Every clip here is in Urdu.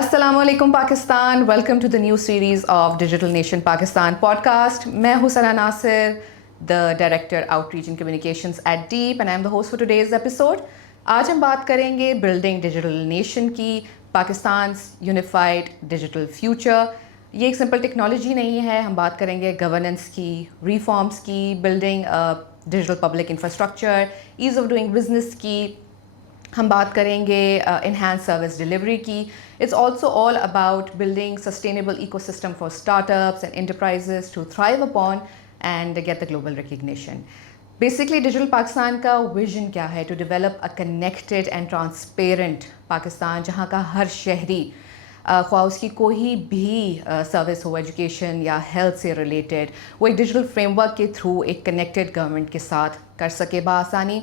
السلام علیکم Pakistan. Welcome to the new series of digital nation Pakistan podcast. میں ہوں Sana Nasir, the director outreach and communications at DEEP, and I am the host for today's episode. آج ہم بات کریں گے بلڈنگ ڈیجیٹل نیشن کی, پاکستان's یونیفائڈ ڈیجیٹل فیوچر. یہ ایک سمپل ٹیکنالوجی نہیں ہے, ہم بات کریں گے گورننس کی, ریفارمس کی, building digital public infrastructure, ease of doing business کی, ہم بات کریں گے انہینس سروس ڈلیوری کی. It's also all about building sustainable eco system for start ups and enterprises to thrive upon and get the global recognition. Basically digital Pakistan کا ویژن کیا ہے؟ To develop a connected and transparent Pakistan, جہاں کا ہر شہری, خواہ اس کی کوئی بھی سروس ہو, ایجوکیشن یا ہیلتھ سے ریلیٹڈ, وہ ایک ڈیجیٹل فریم ورک کے تھرو ایک کنیکٹڈ گورنمنٹ کے ساتھ کر سکے بآسانی.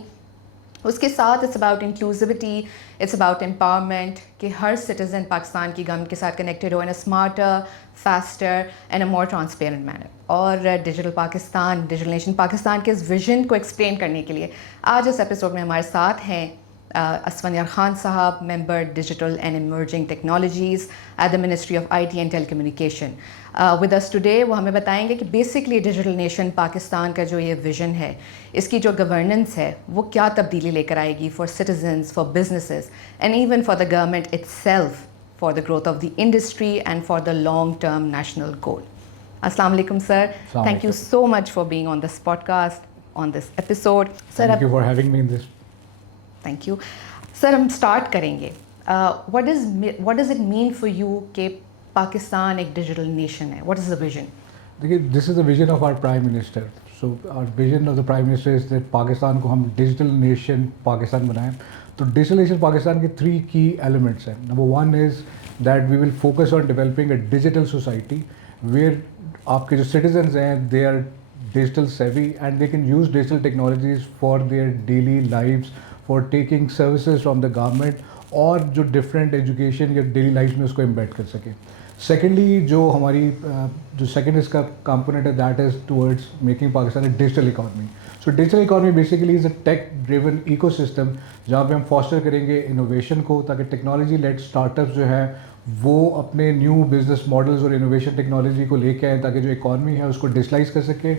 اس کے ساتھ it's about inclusivity, it's about empowerment, کہ ہر سٹیزن پاکستان کی گورنمنٹ کے ساتھ کنیکٹڈ ہو in a smarter, faster and a more transparent manner. اور digital Pakistan, digital nation Pakistan کے اس ویژن کو ایکسپلین کرنے کے لیے آج اس ایپیسوڈ میں ہمارے ساتھ ہیں Asfandyar Khan Sahab, member digital and emerging technologies at the ministry of I T and telecommunication. With us today وہ ہمیں بتائیں گے کہ بیسکلی ڈیجیٹل نیشن پاکستان کا جو یہ ویژن ہے, اس کی جو گورننس ہے وہ کیا تبدیلی لے کر آئے گی for citizens, for businesses and even for the government itself, for the growth of the industry and for the long term national goal. السلام علیکم sir, thank you so much for being on this podcast, on this episode. Sir Thank you for having me in this. Thank you sir. ہم اسٹارٹ کریں گے, what does it mean for you کہ پاکستان ایک ڈیجیٹل نیشن ہے؟ What is the vision? دیکھیے, this is the vision of our prime minister. So our vision of the prime minister is that Pakistan کو ہم ڈیجیٹل نیشن پاکستان بنائیں. تو ڈیجیٹل نیشن پاکستان کے 3 کی ایلیمنٹس ہیں. Number 1 is that we will focus on developing a digital society where آپ کے جو سٹیزنز ہیں they are digital savvy and they can use digital technologies for their daily lives, for taking services from the government, اور جو ڈفرینٹ ایجوکیشن یا ڈیلی لائف میں اس کو امبیڈ کر سکیں. سیکنڈلی جو ہماری جو سیکنڈ اس کا کمپوننٹ ہے that is towards making Pakistan a digital economy. So digital economy basically is a tech driven eco system جہاں پہ ہم فاسٹر کریں گے انوویشن کو, تاکہ ٹیکنالوجی لیڈ اسٹارٹ اپس جو ہے وہ اپنے نیو بزنس ماڈلز اور انوویشن ٹیکنالوجی کو لے کے آئیں, تاکہ جو اکانومی ہے اس کو ڈیجیٹلائز کر سکے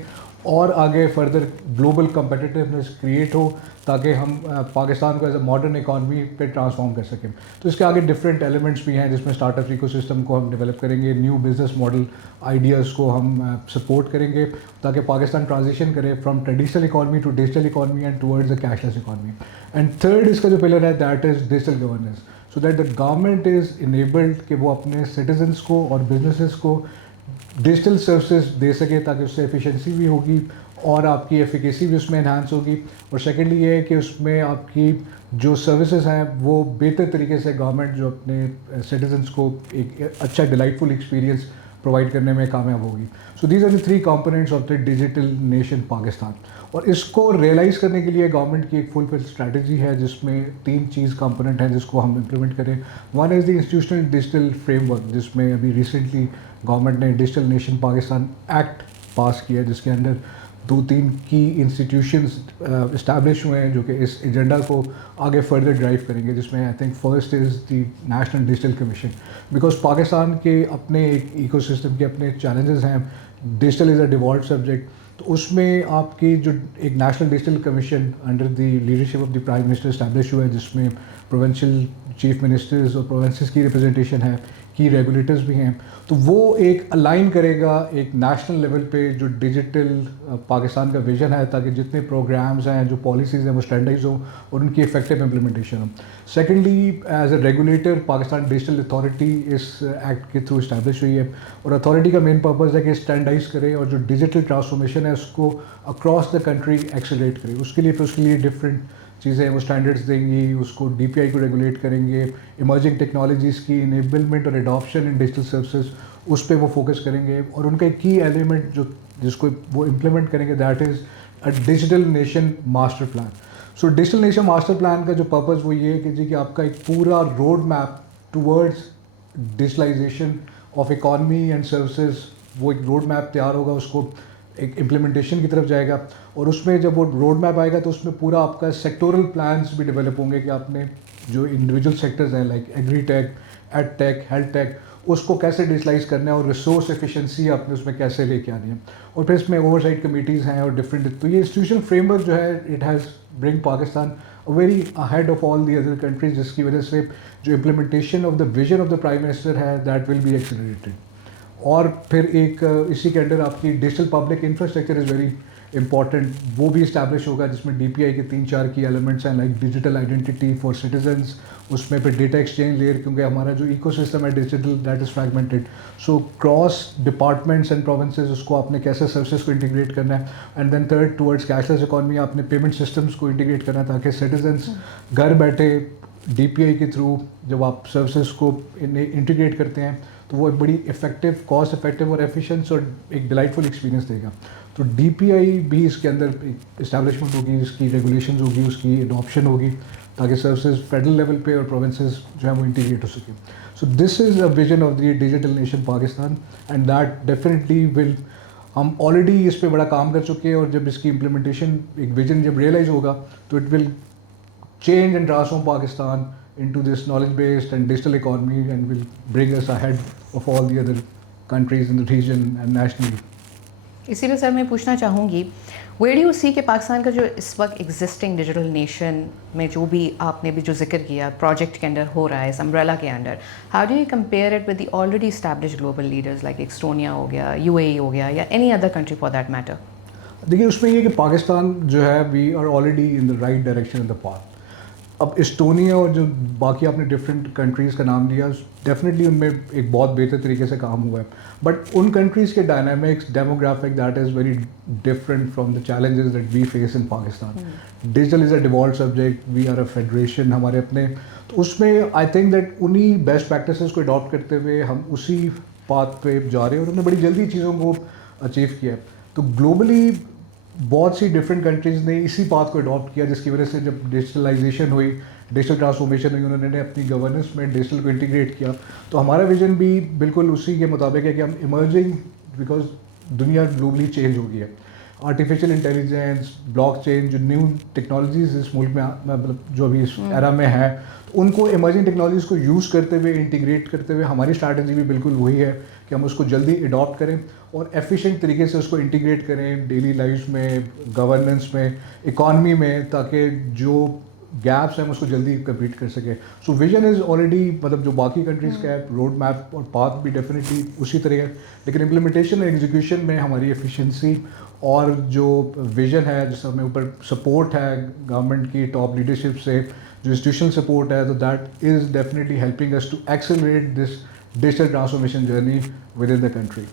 اور آگے فردر گلوبل کمپیٹیٹیونیس کریٹ ہو, تاکہ ہم پاکستان کو ایز اے ماڈرن اکانومی پہ ٹرانسفارم کر سکیں. تو اس کے آگے ڈفرینٹ ایلیمنٹس بھی ہیں جس میں اسٹارٹ اپ ایکو سسٹم کو ہم ڈیولپ کریں گے, نیو بزنس ماڈل آئیڈیاز کو ہم سپورٹ کریں گے, تاکہ پاکستان ٹرانزیشن کرے from traditional economy to digital economy and towards a cashless economy. And third اس کا جو پلر ہے that is digital governance, so that the government is enabled کہ وہ اپنے سٹیزنس کو اور بزنسز کو ڈیجیٹل سروسز دے سکے, تاکہ اس سے ایفیشنسی بھی ہوگی اور آپ کی ایفیکیسی بھی اس میں انہانس ہوگی. اور سیکنڈلی یہ ہے کہ اس میں آپ کی جو سروسز ہیں وہ بہتر طریقے سے گورنمنٹ جو اپنے سٹیزنس کو ایک اچھا ڈیلائٹفل ایکسپیرینس پرووائڈ کرنے میں کامیاب ہوگی. So these are the 3 components of the digital nation Pakistan. اور اس کو ریئلائز کرنے کے لیے گورنمنٹ کی ایک فل اسٹریٹجی ہے جس میں 3 چیز کمپوننٹ ہیں جس کو ہم امپلیمنٹ کریں. 1 از دی انسٹیٹیوشنل ڈیجیٹل فریم ورک, جس میں ابھی ریسنٹلی گورنمنٹ نے ڈیجیٹل نیشن پاکستان ایکٹ پاس کیا, جس کے اندر 2-3 کی انسٹیٹیوشنز اسٹیبلش ہوئے ہیں جو کہ اس ایجنڈا کو آگے فردر ڈرائیو کریں گے, جس میں I think first is the national digital commission. Because Pakistan کے اپنے ایک ایکو سسٹم کے اپنے چیلنجز ہیں, digital is a devolved subject, تو اس میں آپ کی جو ایک national digital commission under the leadership of the prime minister establish ہوا ہے, جس میں پروونشل چیف منسٹرز اور پروونسز کی ریپرزنٹیشن ہے, کی ریگولیٹرز بھی ہیں. تو وہ ایک الائن کرے گا ایک نیشنل لیول پہ جو ڈیجیٹل پاکستان کا ویژن ہے, تاکہ جتنے پروگرامز ہیں جو پالیسیز ہیں وہ اسٹینڈرڈائز ہوں اور ان کی افیکٹو امپلیمنٹیشن ہو. Secondly as a regulator Pakistan digital authority اس ایکٹ کے تھرو اسٹیبلش ہوئی ہے, اور اتھارٹی کا مین پرپز ہے کہ اسٹینڈرڈائز کرے اور جو ڈیجیٹل ٹرانسفارمیشن ہے اس کو اکراس دا کنٹری ایکسیلریٹ کرے. اس کے لیے ڈفرینٹ چیزیں وہ اسٹینڈرڈس دیں گی, اس کو ڈی پی آئی کو ریگولیٹ کریں گے, ایمرجنگ ٹیکنالوجیز کی انیبلمنٹ اور اڈاپشن ان ڈیجیٹل سروسز اس پہ وہ فوکس کریں گے. اور ان کا ایک کی ایلیمنٹ جو جس کو وہ امپلیمنٹ کریں گے that is a digital nation master plan. So digital nation master plan کا جو پرپز وہ یہ ہے کہ جی کہ آپ کا ایک پورا road map towards digitalisation of economy and services, وہ ایک روڈ میپ تیار ہوگا, اس کو ایک امپلیمنٹیشن کی طرف جائے گا. اور اس میں جب وہ روڈ میپ آئے گا تو اس میں پورا آپ کا سیکٹورل پلانس بھی ڈیولپ ہوں گے کہ آپ نے جو انڈیویجول سیکٹرز ہیں like agri tech, ed tech, health tech, اس کو کیسے ڈیجیٹلائز کرنا ہے اور ریسورس ایفیشنسی آپ نے اس میں کیسے لے کے آنی ہے. اور پھر اس میں اوور سائٹ کمیٹیز ہیں اور ڈفرینٹ, تو یہ انسٹیٹیوشن فریم ورک جو ہے it has bring Pakistan very ahead of all the other countries, جس کی وجہ سے جو implementation of the vision of the prime minister ہے دیٹ ول بی ایکسلریٹڈ. اور پھر ایک اسی کے انڈر آپ کی digital public infrastructure is very important, وہ بھی اسٹیبلش ہوگا جس میں DPI کے 3-4 کی ایلیمنٹس ہیں like digital identity for citizens, اس میں پھر ڈیٹا ایکسچینج لیئر, کیونکہ ہمارا جو ایکو سسٹم ہے digital that is fragmented, so cross departments and provinces اس کو آپ نے کیسے سروسز کو انٹیگریٹ کرنا ہے. And then third towards cashless economy, آپ نے پیمنٹ سسٹمس کو انٹیگریٹ کرنا ہے تاکہ سٹیزنس گھر بیٹھے DPI کے تھرو جب آپ سروسز کو انٹیگریٹ کرتے ہیں تو وہ ایک بڑی افیکٹو, کاسٹ افیکٹو اور ایفیشینس اور ایک ڈیلائٹفل ایکسپیرینس دے گا. تو DPI بھی اس کے اندر اسٹیبلشمنٹ ہوگی, اس کی ریگولیشنز ہوگی, اس کی اڈاپشن ہوگی تاکہ سروسز فیڈرل لیول پہ اور پروونسز جو ہے وہ انٹیگریٹ ہو سکیں. So this is a vision of the digital nation Pakistan and that definitely will, ہم آلریڈی اس پہ بڑا کام کر چکے ہیں اور جب اس کی امپلیمنٹیشن ایک ویژن جب ریئلائز ہوگا تو it will change and transform Pakistan into this knowledge-based and digital economy and will bring us ahead of all the other countries in the region and nationally. اسی پہ سر میں پوچھنا چاہوں گی, ویئر ڈو یو سی کہ پاکستان کا جو اس وقت ایگزسٹنگ ڈیجیٹل نیشن میں جو بھی آپ نے بھی جو ذکر کیا پروجیکٹ کے انڈر ہو رہا ہے, اس امبریلا کے under, how do you compare it with the already establish global leaders like Estonia ہو گیا, UAE ہو گیا, یا any other country for that matter? دیکھیے اس میں یہ کہ پاکستان جو ہے we are already in the right direction in the path. اب اسٹونیا اور جو باقی آپ نے ڈفرینٹ کنٹریز کا نام لیا, ڈیفینیٹلی ان میں ایک بہت بہتر طریقے سے کام ہوا ہے, بٹ ان کنٹریز کے dynamics demographic that is very different from the challenges that we face in Pakistan. Digital is a devolved subject, we are a federation ہمارے اپنے, تو اس میں آئی تھنک دیٹ انہی بیسٹ پریکٹسز کو اڈاپٹ کرتے ہوئے ہم اسی پاتھ پہ جا رہے ہیں اور ہم نے بڑی جلدی چیزوں کو اچیو کیا ہے. تو گلوبلی بہت سی ڈفرینٹ کنٹریز نے اسی بات کو اڈاپٹ کیا, جس کی وجہ سے جب ڈیجیٹلائزیشن ہوئی, ڈیجیٹل ٹرانسفارمیشن ہوئی, انہوں نے اپنی گورننس میں ڈیجیٹل کو انٹیگریٹ کیا. تو ہمارا ویژن بھی بالکل اسی کے مطابق ہے کہ ہم ایمرجنگ, بیکاز دنیا گلوبلی چینج ہو گئی ہے, آرٹیفیشیل انٹیلیجنس, بلاک چین, جو نیو ٹیکنالوجیز اس ملک میں مطلب جو ابھی اس ایرا میں ہیں, ان کو ایمرجنگ ٹیکنالوجیز کو یوز کرتے ہوئے, انٹیگریٹ کرتے ہوئے ہماری اسٹریٹجی بھی بالکل وہی ہے کہ ہم اس کو جلدی اڈاپٹ کریں اور ایفیشینٹ طریقے سے اس کو انٹیگریٹ کریں ڈیلی لائف میں, گورننس میں, اکانومی میں, تاکہ جو گیپس ہیں ہم اس کو جلدی کمپلیٹ کر سکیں. سو ویژن از آلریڈی, مطلب جو باقی کنٹریز کا ہے روڈ میپ اور پاتھ بھی ڈیفینیٹلی اسی طرح ہے, لیکن امپلیمنٹیشن اور ایگزیکیوشن میں ہماری ایفیشنسی اور جو ویژن ہے, جس ہمیں اوپر سپورٹ ہے گورنمنٹ کی ٹاپ لیڈرشپ سے, جو انسٹیٹیوشنل سپورٹ ہے, تو that is definitely helping us to accelerate this digital transformation journey within the country.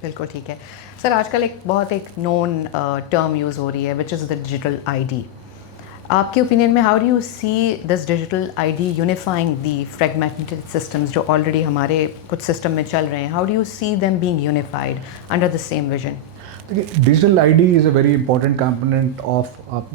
بالکل ٹھیک ہے سر. آج کل ایک بہت ایک نون ٹرم یوز ہو رہی ہے وچ از دا ڈیجیٹل ID. آپ کے اوپینین میں how do you see this digital ID unifying the fragmented systems جو آلریڈی ہمارے کچھ سسٹم میں چل رہے ہیں, how do you see them being unified under the same vision? Digital ID is a very important component of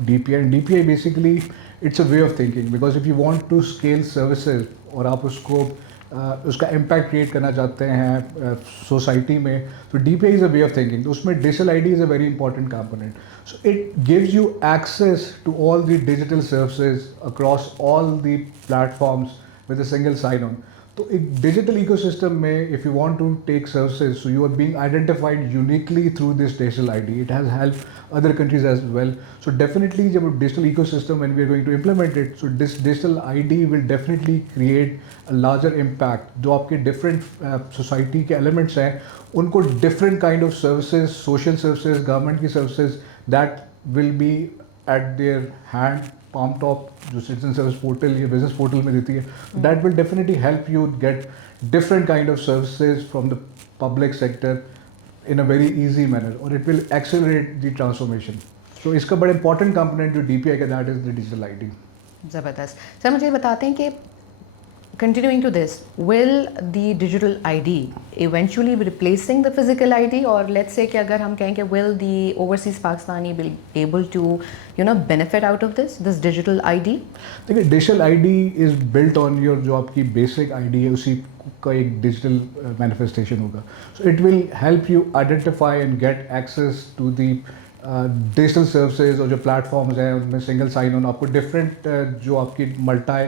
DPI, and DPI basically it's a way of thinking, because if you want to scale services اور آپ اس کو اس کا امپیکٹ کریٹ کرنا چاہتے ہیں سوسائٹی میں, تو DPI is a way of thinking. تو اس میں digital ID is a very important component. So it gives you access to all the digital services across all the platforms with a single sign-on. تو ایک ڈیجیٹل ایکو سسٹم میں if you want to take services, so you are being identified uniquely through this digital ID. It has helped other countries as well. So definitely جب digital ecosystem when we are going to implement it, so this digital ID will definitely create a larger impact. جو آپ کے different society کے elements ہیں, ان کو different kind of services, social services, government کی services, that will be at their hand, palm top, جو citizen service portal یا business portal میں دیتی ہے, that will definitely help you get different kind of services from the public sector in a very easy manner, or it will accelerate the transformation. So اس کا بڑا important component جو DPI کا, that is the digital ID. زبردست. سر مجھے بتاتے ہیں کہ continuing to this, will the digital ID eventually be replacing the physical ID, or let's say کہ اگر ہم کہیں کہ will the overseas Pakistani be able to benefit out of this digital ID? دیکھیے digital ID is built on your جو آپ کی بیسک ID ہے اسی کا ایک ڈیجیٹل مینیفیسٹیشن ہوگا. So it will help you identify and get access to the digital services, اور جو پلیٹ فارمز ہیں ان میں سنگل سائن آن, آپ کو ڈفرینٹ جو آپ کی multi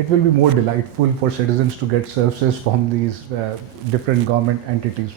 It will be more delightful for citizens to get services from these different government entities.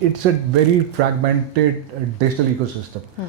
it's a very fragmented digital ecosystem.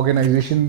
organization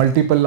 multiple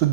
So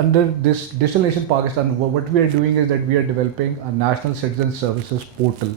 under this Digital Nation Pakistan, what we are doing is that we are developing a national citizen services portal.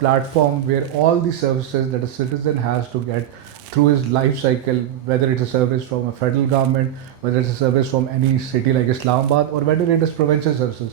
platform where all the services that a citizen has to get through his life cycle, whether it's a service from a federal government, whether it's a service from any city like Islamabad, or whether it is provincial services.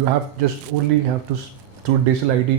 You have to through digital ID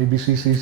IBCC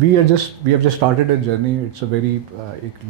we have just started a journey. It's a very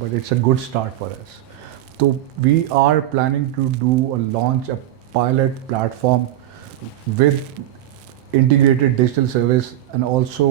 but it's a good start for us. So we are planning to launch a pilot platform with integrated digital service and also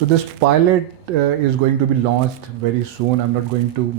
So this pilot is going to be launched very soon. I'm not going to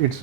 It's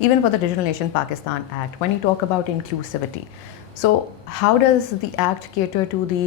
even for the Digital Nation Pakistan Act, when you talk about inclusivity, so how does the act cater to the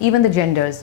even the genders,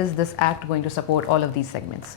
is this act going to support all of these segments?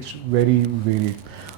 it's very varied.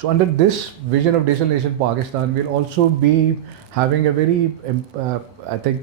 So under this vision of Digital Nation Pakistan, we'll also be having a very, I think,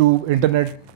to internet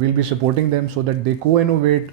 we'll be supporting them so that they co-innovate,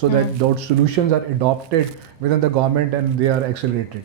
so that those solutions are adopted within the government and they are accelerated.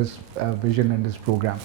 this vision and this program.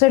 Sir,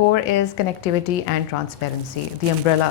core is connectivity and transparency, the umbrella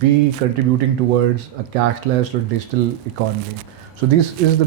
be contributing towards a cashless or digital economy. So this is the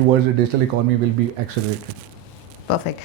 towards a digital economy will be accelerated. Perfect.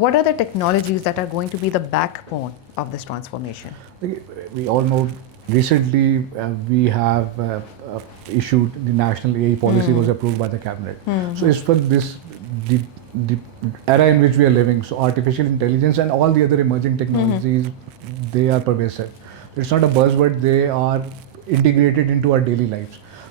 what are the technologies that are going to be the backbone of this transformation? We all know recently we have issued the national AI policy was approved by the cabinet. So it's for this the era in which we are living. So artificial intelligence and all the other emerging technologies, they are pervasive. It's not a buzzword, they are integrated into our daily lives.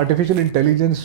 artificial intelligence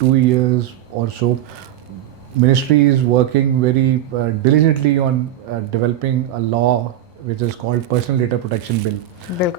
2 years or so, ministry is working very diligently on developing a law which is called Personal Data Protection Bill.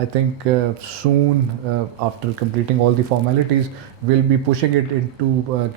I think soon after completing all the formalities we'll be pushing it into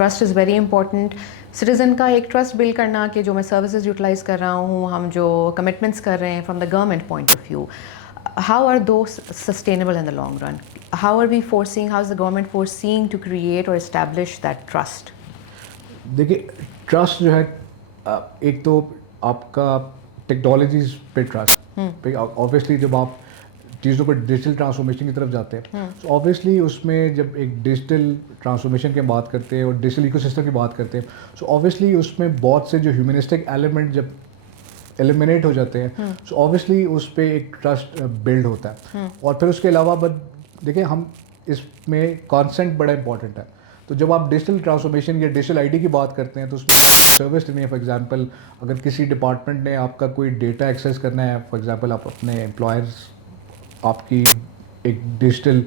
trust is very important. Citizen کا ایک ٹرسٹ بلڈ کرنا کہ جو میں سروسز یوٹیلائز کر رہا ہوں, ہم جو کمٹمنٹس کر رہے ہیں from the government point of view, how are those sustainable in the long run? How is the government foreseeing to create or establish that trust? دیکھیے ٹرسٹ جو ہے ایک تو آپ کا ٹیکنالوجیز پہ ٹرسٹ, اوبیسلی جب آپ چیزوں پر ڈیجیٹل ٹرانسفارمیشن کی طرف جاتے ہیں تو اوبیسلی اس میں جب ایک ڈیجیٹل ٹرانسفارمیشن کی بات کرتے ہیں اور ڈیجیٹل ایکو سسٹم کی بات کرتے ہیں سو اوبیسلی اس میں بہت سے جو ہیومنسٹک ایلیمنٹ جب ایلیمنیٹ ہو جاتے ہیں سو اوبیسلی اس پہ ایک ٹرسٹ بلڈ ہوتا ہے. اور پھر اس کے علاوہ دیکھیں ہم اس میں کانسنٹ بڑا امپورٹنٹ ہے. تو جب آپ ڈیجیٹل ٹرانسفارمیشن یا ڈیجیٹل آئی ڈی کی بات کرتے ہیں تو اس میں سروس لینی ہے. فار ایگزامپل اگر کسی ڈپارٹمنٹ نے آپ کا کوئی ڈیٹا ایکسیس کرنا ہے, فار ایگزامپل آپ اپنے امپلائرز آپ کی ایک ڈیجیٹل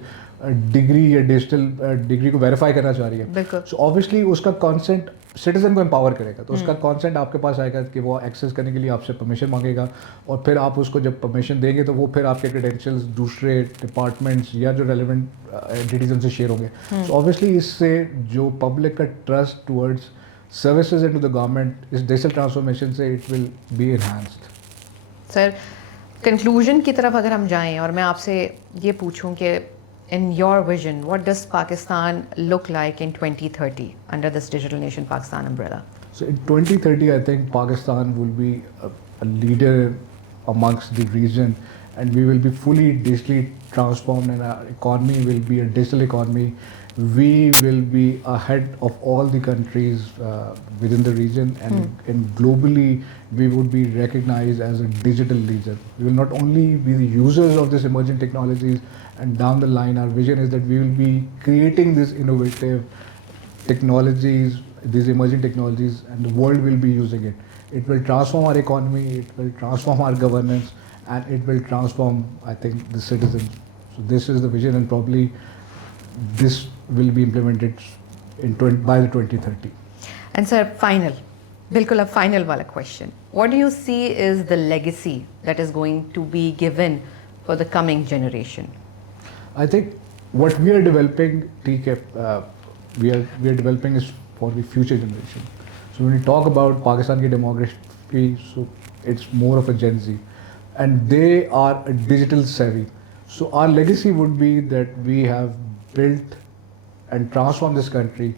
ڈگری یا ڈیجیٹل ڈگری کو ویریفائی کرنا چاہ رہی ہے, سو اوبیسلی اس کا کانسنٹ سٹیزن کو امپاور کرے گا. تو اس کا کانسنٹ آپ کے پاس آئے گا کہ وہ ایکسیس کرنے کے لیے آپ سے پرمیشن مانگے گا, اور پھر آپ اس کو جب پرمیشن دیں گے تو وہ پھر آپ کے کریڈینشیلز دوسرے ڈپارٹمنٹس یا جو ریلیونٹ اینٹیز ان سے شیئر ہوں گے. سو اوبیسلی اس سے جو پبلک کا trust towards services and to the government اس ڈیجیٹل ٹرانسفارمیشن سے it will be enhanced. Sir conclusion کی طرف اگر ہم جائیں اور میں آپ سے یہ پوچھوں کہ in your vision, what does Pakistan look like in 2030 under this Digital Nation Pakistan umbrella? So in 2030, I think Pakistan will be a leader amongst the region, and we will be fully digitally transformed, and our economy will be a digital economy. We will be ahead of all the countries within the region, and globally we would be recognized as a digital leader. We will not only be the users of these emerging technologies, and down the line our vision is that we will be creating these innovative technologies, these emerging technologies, and the world will be using it. It will transform our economy, it will transform our governance, and it will transform, I think, the citizens. So this is the vision, and probably this will be implemented by the 2030. And sir, bilkul a final wala question. What do you see is the legacy that is going to be given for the coming generation? I think what we are developing, we are developing is for the future generation. So when we talk about Pakistan ki demography, so it's more of a Gen Z, and they are digital savvy. So our legacy would be that we have built and transformed this country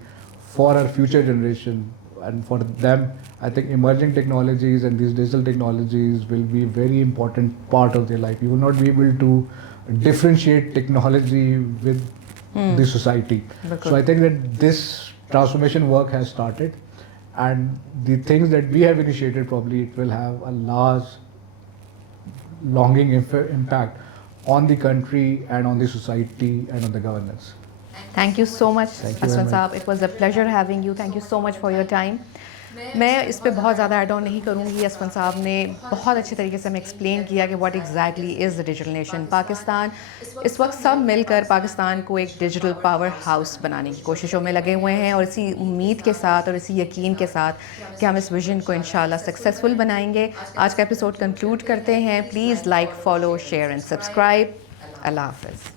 for our future generation, and for them I think emerging technologies and these digital technologies will be a very important part of their life. You will not be able to differentiate technology with the society. So I think that this transformation work has started, and the things that we have initiated, probably it will have a large longing impact on the country and on the society and on the governance. Thank you so much, Aswan Saab. It was a pleasure having you. Thank you so much for your time. میں اس پہ بہت زیادہ ایڈ آن نہیں کروں گی. اسفن صاحب نے بہت اچھے طریقے سے ہمیں ایکسپلین کیا کہ what exactly is the digital nation Pakistan. اس وقت سب مل کر پاکستان کو ایک ڈیجیٹل پاور ہاؤس بنانے کی کوششوں میں لگے ہوئے ہیں, اور اسی امید کے ساتھ اور اسی یقین کے ساتھ کہ ہم اس ویژن کو انشاءاللہ سکسیزفل بنائیں گے. آج کا ایپیسوڈ کنکلوڈ کرتے ہیں. Please like, follow, share and subscribe. اللہ حافظ.